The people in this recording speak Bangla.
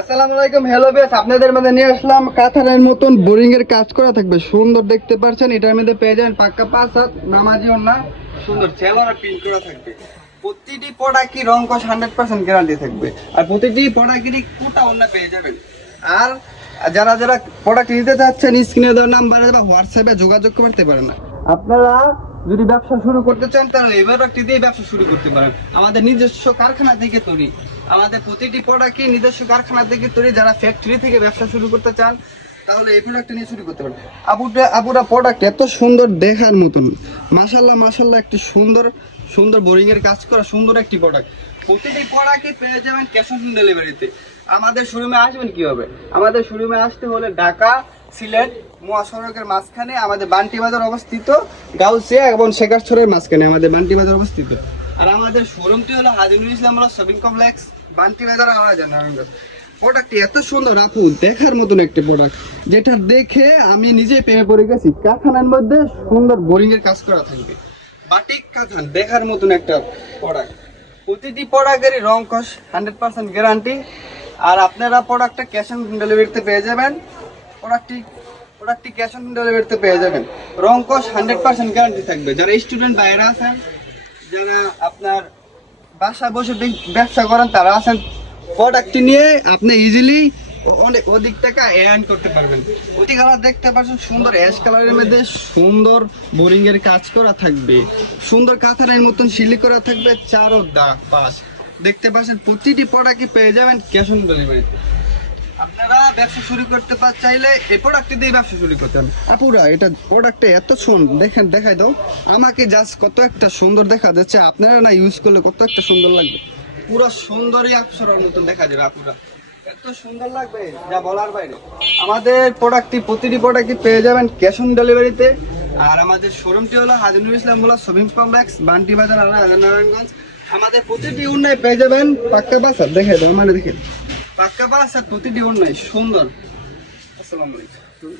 আসসালামু আলাইকুম, হ্যালো বেস, আপনাদের মধ্যে নিয়ে আসলাম কাঁথানের মতন বোরিং এর কাজ করা থাকবে। সুন্দর দেখতে পাচ্ছেন, এটার মধ্যে পেয়ে যাবেন পাক্কা 5 হাত নামাজি ওন্না, সুন্দর চেলার প্রিন্ট করা থাকবে। প্রতিটি প্রোডাক্টই রং কস 100% গ্যারান্টি থাকবে, আর প্রতিটি প্রোডাক্টেরই কোটা ওন্না পেয়ে যাবেন। আর যারা যারা প্রোডাক্ট নিতে চাচ্ছেন স্ক্রিনে দেওয়া নাম্বারে বা হোয়াটসঅ্যাপে যোগাযোগ করতে পারেন। আপনারা যদি ব্যবসা শুরু করতে চান তাহলে এই প্রোডাক্টটি দিয়ে ব্যবসা শুরু করতে পারেন। আমাদের নিজস্ব কারখানা থেকে তৈরি, আমাদের প্রতিটি প্রোডাক্টই নিজস্ব কারখানা থেকে তৈরি। যারা ফ্যাক্টরি থেকে ব্যবসা শুরু করতে চান তাহলে এই প্রোডাক্টটা নিয়ে শুরু করতে পারেন। আপুরা প্রোডাক্ট এত সুন্দর দেখার মতন, মাশাল্লাহ একটি সুন্দর সুন্দর বোরিং এর কাজ করা সুন্দর একটি প্রোডাক্ট। প্রতিটি প্রোডাক্টই পেয়ে যাবেন ক্যাশ অন ডেলিভারিতে। আমাদের শোরুমে আসবেন কিভাবে? আমাদের শোরুমে আসতে হলে ঢাকা সিলেট মহাসড়কের মাঝখানে আমাদের বান্টি বাজার অবস্থিত, গাউসিয়া এবং শেখারছড়ের মাঝখানে আমাদের বান্টি বাজার অবস্থিত। আর আমাদের শোরুমটি হলো হাজিনুল ইসলাম শপিং কমপ্লেক্স, বান্টি বাজার আওয়াজ। প্রোডাক্টটি এত সুন্দর আপু, দেখার মতন একটি প্রোডাক্ট, যেটা দেখে আমি নিজে প্রেমে পড়ে গেছি। কারখানার মধ্যে সুন্দর বোরিং এর কাজ করা থাকবে, বাটিক কাঁথান দেখার মতন একটা প্রোডাক্ট। প্রতিটি প্রোডাক্টেরই রং কস 100% গ্যারান্টি। আর আপনারা প্রোডাক্টটা ক্যাশ অন ডেলিভারিতে পেয়ে যাবেন। প্রোডাক্টটি ক্যাশ অন ডেলিভারিতে পেয়ে যাবেন। রং কস 100% গ্যারান্টি থাকবে। যারা স্টুডেন্ট বাইরে আছেন, যারা আপনার বাসায় বসে ব্যবসা করেন, তারা আছেন, প্রোডাক্টটি নিয়ে আপনি ইজিলি অনেক অধিক টাকা এয়ার্ন করতে পারবেন। প্রতি কালার দেখতে পাচ্ছেন সুন্দর অ্যাশ কালারের মধ্যে সুন্দর বোরিং এর কাজ করা থাকবে, সুন্দর কাঁথানের মতন সিলি করা থাকবে, চারো দাগ পাশ দেখতে পাচ্ছেন। প্রতিটি প্রোডাক্টই পেয়ে যাবেন ক্যাশ অন ডেলিভারিতে। আপনারা ব্যবসা শুরু করতে চাইলে এই প্রোডাক্টটি দিয়ে ব্যবসা শুরু করতে পারেন। আপুরা এটা প্রোডাক্টটা এত সুন্দর, দেখেন দেখাই দাও আমাকে, জাস্ট কত একটা সুন্দর দেখা যাচ্ছে। আপনারা না ইউজ করলে কত একটা সুন্দর লাগবে, পুরো সুন্দরই আপসরার মতন দেখা যাবে। আপুরা এত সুন্দর লাগবে যা বলার বাইরে। আমাদের প্রতিটি প্রোডাক্টই পেয়ে যাবেন ক্যাশ অন ডেলিভারিতে। আর আমাদের শোরুমটি হলো হাজিনুল ইসলাম শপিং কমপ্লেক্স, বান্টি বাজার, নারায়ণগঞ্জ। আমাদের প্রতিটি উন্নয় পেয়ে যাবেন পাক্কা 5 হাত। দেখে দাও মানে দেখে পাক্কা 5 হাত প্রতিটি উন্নয় সুন্দর। আসসালামু আলাইকুম।